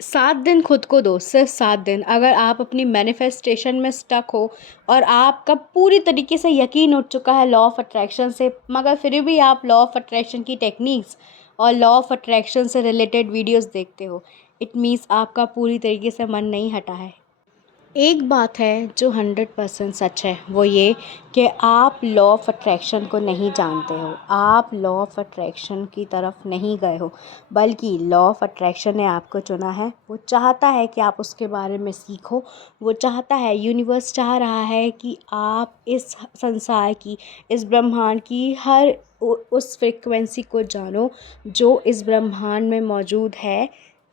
7 दिन खुद को दो, सिर्फ 7 दिन। अगर आप अपनी मैनिफेस्टेशन में स्टक हो और आपका पूरी तरीके से यकीन उठ चुका है लॉ ऑफ अट्रैक्शन से, मगर फिर भी आप लॉ ऑफ अट्रैक्शन की टेक्निक्स और लॉ ऑफ अट्रैक्शन से रिलेटेड वीडियोस देखते हो, इट मीन्स आपका पूरी तरीके से मन नहीं हटा है। एक बात है जो 100% सच है, वो ये कि आप लॉ ऑफ अट्रैक्शन को नहीं जानते हो, आप लॉ ऑफ अट्रैक्शन की तरफ नहीं गए हो, बल्कि लॉ ऑफ अट्रैक्शन ने आपको चुना है। वो चाहता है कि आप उसके बारे में सीखो, वो चाहता है, यूनिवर्स चाह रहा है कि आप इस संसार की, इस ब्रह्मांड की हर उस फ्रिक्वेंसी को जानो जो इस ब्रह्मांड में मौजूद है,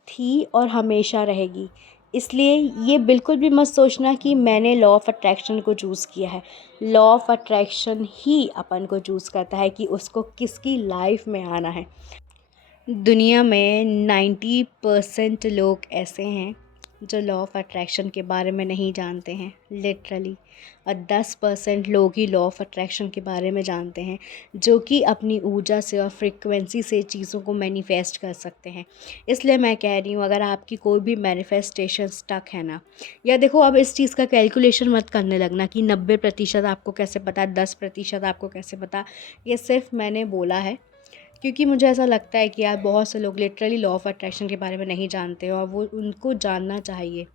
थी और हमेशा रहेगी। इसलिए ये बिल्कुल भी मत सोचना कि मैंने लॉ ऑफ अट्रैक्शन को चूज़ किया है। लॉ ऑफ अट्रैक्शन ही अपन को चूज़ करता है कि उसको किसकी लाइफ में आना है। दुनिया में 90% लोग ऐसे हैं जो लॉ ऑफ अट्रैक्शन के बारे में नहीं जानते हैं, लिटरली। और 10% लोग ही लॉ ऑफ अट्रैक्शन के बारे में जानते हैं, जो कि अपनी ऊर्जा से और फ्रिक्वेंसी से चीज़ों को मैनिफेस्ट कर सकते हैं। इसलिए मैं कह रही हूँ, अगर आपकी कोई भी मैनिफेस्टेशन स्टक है ना, या देखो, अब इस चीज़ का कैलकुलेशन मत करने लगना कि 90% आपको कैसे पता, 10% आपको कैसे पता। ये सिर्फ मैंने बोला है क्योंकि मुझे ऐसा लगता है कि यार बहुत से लोग लिटरली लॉ ऑफ अट्रैक्शन के बारे में नहीं जानते और वो उनको जानना चाहिए।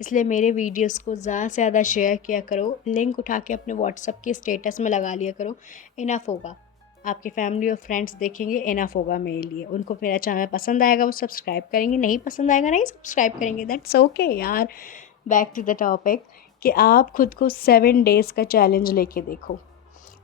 इसलिए मेरे वीडियोस को ज़्यादा से ज़्यादा शेयर किया करो, लिंक उठा के अपने व्हाट्सएप के स्टेटस में लगा लिया करो। इनफ होगा, आपकी फैमिली और फ्रेंड्स देखेंगे, इनफ होगा मेरे लिए। उनको मेरा चैनल पसंद आएगा वो सब्सक्राइब करेंगे, नहीं पसंद आएगा नहीं सब्सक्राइब करेंगे, दैट्स ओके यार। बैक टू द टॉपिक कि आप खुद को 7 डेज़ का चैलेंज लेके देखो।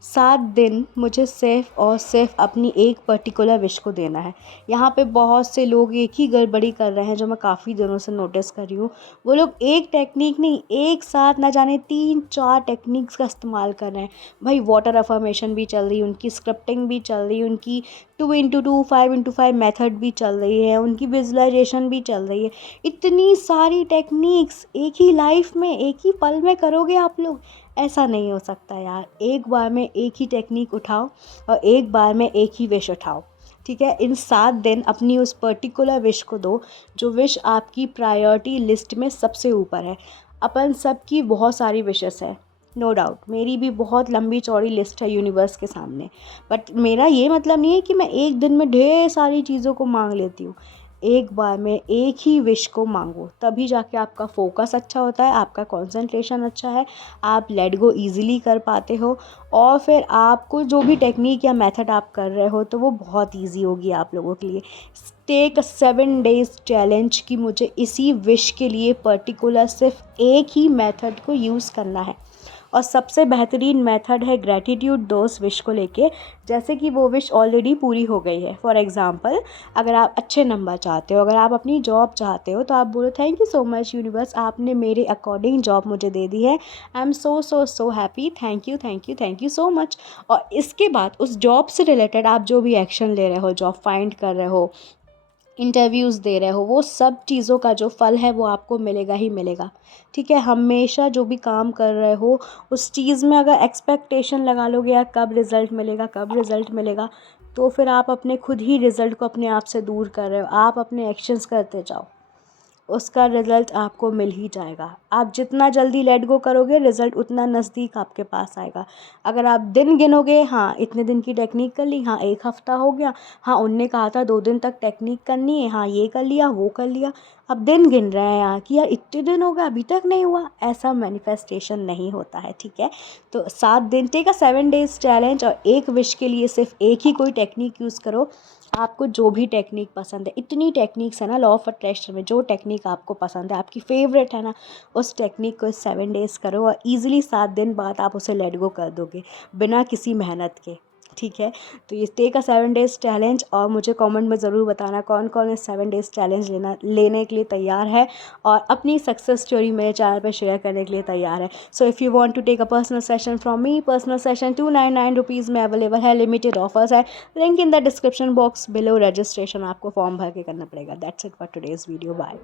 7 दिन मुझे सिर्फ़ और सिर्फ अपनी एक पर्टिकुलर विश को देना है। यहाँ पे बहुत से लोग एक ही गड़बड़ी कर रहे हैं, जो मैं काफ़ी दिनों से नोटिस कर रही हूँ। वो लोग एक टेक्निक नहीं, एक साथ ना जाने 3-4 टेक्निक्स का इस्तेमाल कर रहे हैं। भाई वाटर अफर्मेशन भी चल रही है, उनकी स्क्रिप्टिंग भी चल रही है, उनकी 2x2 5x5 मेथड भी चल रही है, उनकी विजुअलाइजेशन भी चल रही है। इतनी सारी टेक्निक्स एक ही लाइफ में, एक ही पल में करोगे आप लोग? ऐसा नहीं हो सकता यार। एक बार में एक ही टेक्निक उठाओ और एक बार में एक ही विश उठाओ, ठीक है। इन 7 दिन अपनी उस पर्टिकुलर विश को दो जो विश आपकी प्रायोरिटी लिस्ट में सबसे ऊपर है। अपन सबकी बहुत सारी विशेस है, नो डाउट। मेरी भी बहुत लंबी चौड़ी लिस्ट है यूनिवर्स के सामने, बट मेरा ये मतलब नहीं है कि मैं एक दिन में ढेर सारी चीज़ों को मांग लेती हूँ। एक बार में एक ही विश को मांगो, तभी जाके आपका फोकस अच्छा होता है, आपका कंसंट्रेशन अच्छा है, आप लेट गो ईज़िली कर पाते हो, और फिर आपको जो भी टेक्निक या मेथड आप कर रहे हो तो वो बहुत ईजी होगी आप लोगों के लिए। टेक 7 डेज़ चैलेंज कि मुझे इसी विश के लिए पर्टिकुलर सिर्फ एक ही मेथड को यूज़ करना है। और सबसे बेहतरीन मेथड है ग्रैटिट्यूड दो उस विश को लेके, जैसे कि वो विश ऑलरेडी पूरी हो गई है। फॉर एग्ज़ाम्पल, अगर आप अच्छे नंबर चाहते हो, अगर आप अपनी जॉब चाहते हो, तो आप बोलो thank you so much universe, आपने मेरे अकॉर्डिंग जॉब मुझे दे दी है। I am so so so happy, thank you thank you thank you so much. और इसके बाद उस जॉब से रिलेटेड आप जो भी एक्शन ले रहे हो, जॉब फाइंड कर रहे हो, इंटरव्यूज़ दे रहे हो, वो सब चीज़ों का जो फल है वो आपको मिलेगा ही मिलेगा, ठीक है। हमेशा जो भी काम कर रहे हो उस चीज़ में अगर एक्सपेक्टेशन लगा लोगे यार कब रिज़ल्ट मिलेगा, कब रिज़ल्ट मिलेगा, तो फिर आप अपने खुद ही रिज़ल्ट को अपने आप से दूर कर रहे हो। आप अपने एक्शंस करते जाओ, उसका रिज़ल्ट आपको मिल ही जाएगा। आप जितना जल्दी लेट गो करोगे, रिज़ल्ट उतना नज़दीक आपके पास आएगा। अगर आप दिन गिनोगे, हाँ इतने दिन की टेक्निक कर ली, हाँ 1 हफ़्ता हो गया, हाँ उनने कहा था 2 दिन तक टेक्निक करनी है, हाँ ये कर लिया वो कर लिया, अब दिन गिन रहे हैं यार कि यार इतने दिन हो गए अभी तक नहीं हुआ, ऐसा मैनिफेस्टेशन नहीं होता है, ठीक है। तो 7 दिन, टेक अ 7 डेज़ चैलेंज, और एक विश के लिए सिर्फ एक ही कोई टेक्निक यूज़ करो। आपको जो भी टेक्निक पसंद है, इतनी टेक्निक्स है ना लॉ ऑफ अट्रैक्शन में, जो टेक्निक आपको पसंद है, आपकी फेवरेट है ना, उस टेक्निक को 7 डेज़ करो और ईज़िली 7 दिन बाद आप उसे लेट गो कर दोगे बिना किसी मेहनत के, ठीक है। तो ये टेक अ 7 डेज़ चैलेंज, और मुझे कमेंट में ज़रूर बताना कौन कौन इस 7 डेज़ चैलेंज लेने के लिए तैयार है और अपनी सक्सेस स्टोरी मेरे चैनल पर शेयर करने के लिए तैयार है। So if you want to take a personal session from me, personal session 299 rupees में अवेलेबल है, लिमिटेड ऑफर्स है, link in the description box below. Registration आपको फॉर्म भर के करना पड़ेगा। That's it for today's video, bye.